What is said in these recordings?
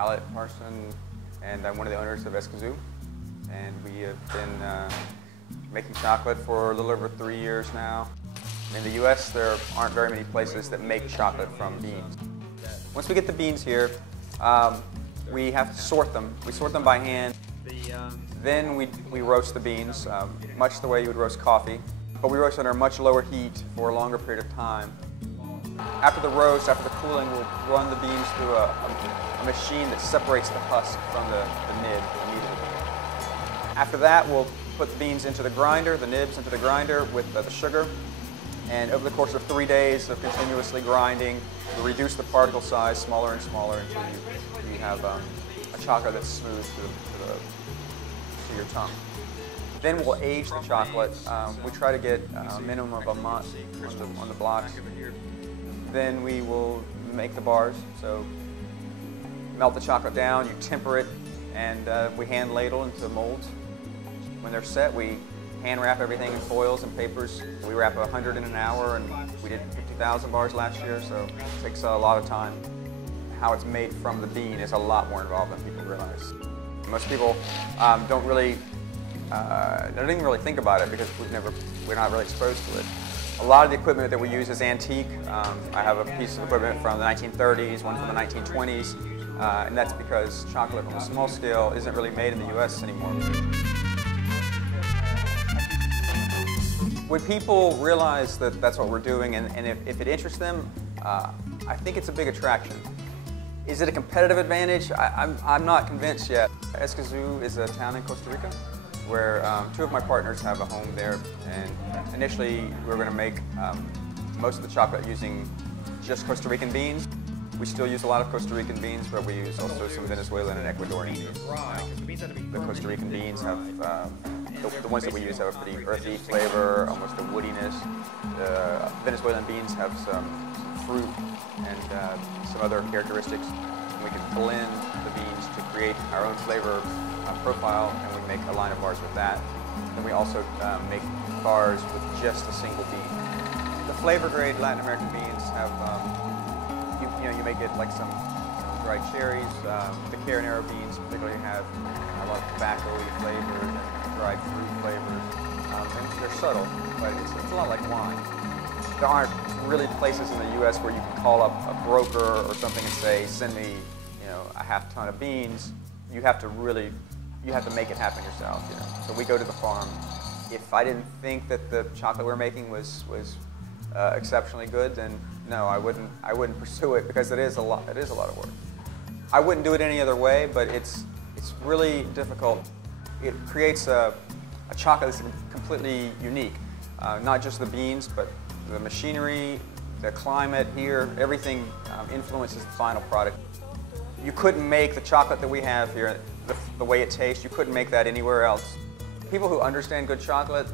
Hallot Parson, and I'm one of the owners of Escazu. And we have been making chocolate for a little over 3 years now. In the U.S., there aren't very many places that make chocolate from beans. Once we get the beans here, we have to sort them. We sort them by hand. Then we roast the beans, much the way you would roast coffee, but we roast under a much lower heat for a longer period of time. After the roast, after the cooling, we'll run the beans through a machine that separates the husk from the nib immediately. After that, we'll put the beans into the grinder, the nibs into the grinder with the sugar, and over the course of 3 days of continuously grinding, we'll reduce the particle size smaller and smaller until you have a chocolate that's smooth to your tongue. Then we'll age the chocolate. We try to get a minimum of a month on the blocks. Then we will make the bars. So melt the chocolate down, you temper it, and we hand ladle into molds. When they're set, we hand wrap everything in foils and papers. We wrap 100 in an hour, and we did 50,000 bars last year, so it takes a lot of time. How it's made from the bean is a lot more involved than people realize. Most people don't even really think about it because we're not really exposed to it. A lot of the equipment that we use is antique. I have a piece of equipment from the 1930s, one from the 1920s, and that's because chocolate on a small scale isn't really made in the U.S. anymore. When people realize that that's what we're doing, and if it interests them, I think it's a big attraction. Is it a competitive advantage? I'm not convinced yet. Escazu is a town in Costa Rica where two of my partners have a home there, and initially we were going to make most of the chocolate using just Costa Rican beans. We still use a lot of Costa Rican beans, but we use also some Venezuelan and Ecuadorian beans. The Costa Rican beans have, the ones that we use have a pretty earthy flavor, almost a woodiness. The Venezuelan beans have some fruit and some other characteristics. We can blend the beans to create our own flavor profile, and we make a line of bars with that. Then we also make bars with just a single bean. The flavor grade Latin American beans have, you may get like some dried cherries. The Carinero beans particularly have a lot of tobacco-y flavors and dried fruit flavors. And they're subtle, but it's a lot like wine. There aren't really places in the U.S. where you can call up a broker or something and say, send me, a half ton of beans. You have to make it happen yourself. So we go to the farm. If I didn't think that the chocolate we're making was exceptionally good, then no, I wouldn't pursue it because it is a lot of work. I wouldn't do it any other way, but it's really difficult. It creates a chocolate that's completely unique. Not just the beans, but the machinery, the climate here, everything influences the final product. You couldn't make the chocolate that we have here, the way it tastes, you couldn't make that anywhere else. People who understand good chocolate,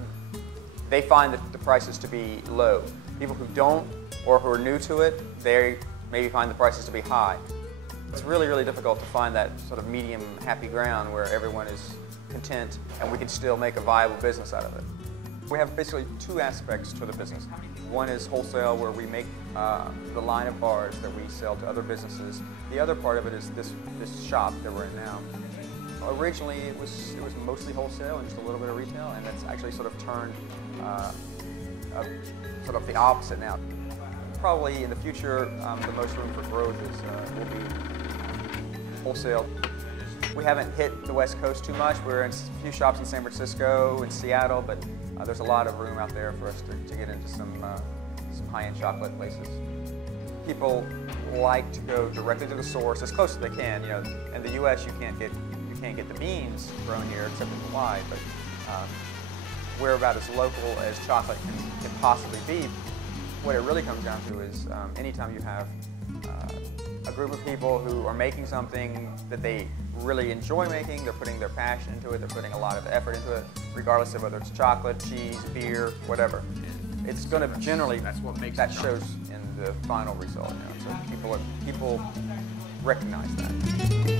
they find the prices to be low. People who don't, or who are new to it, they maybe find the prices to be high. It's really, really difficult to find that sort of medium happy ground where everyone is content and we can still make a viable business out of it. We have basically two aspects to the business. One is wholesale, where we make the line of bars that we sell to other businesses. The other part of it is this shop that we're in now. Originally, it was mostly wholesale and just a little bit of retail, and that's actually sort of turned sort of the opposite now. Probably in the future, the most room for growth will be wholesale. We haven't hit the West Coast too much. We're in a few shops in San Francisco and Seattle, but there's a lot of room out there for us to get into some high-end chocolate places. People like to go directly to the source as close as they can. In the U.S. you can't get the beans grown here except in Hawaii, but we're about as local as chocolate can possibly be. What it really comes down to is anytime you have a group of people who are making something that they really enjoy making, they're putting their passion into it, they're putting a lot of effort into it, regardless of whether it's chocolate, cheese, beer, whatever. It's going to generally, that shows in the final result. So people recognize that.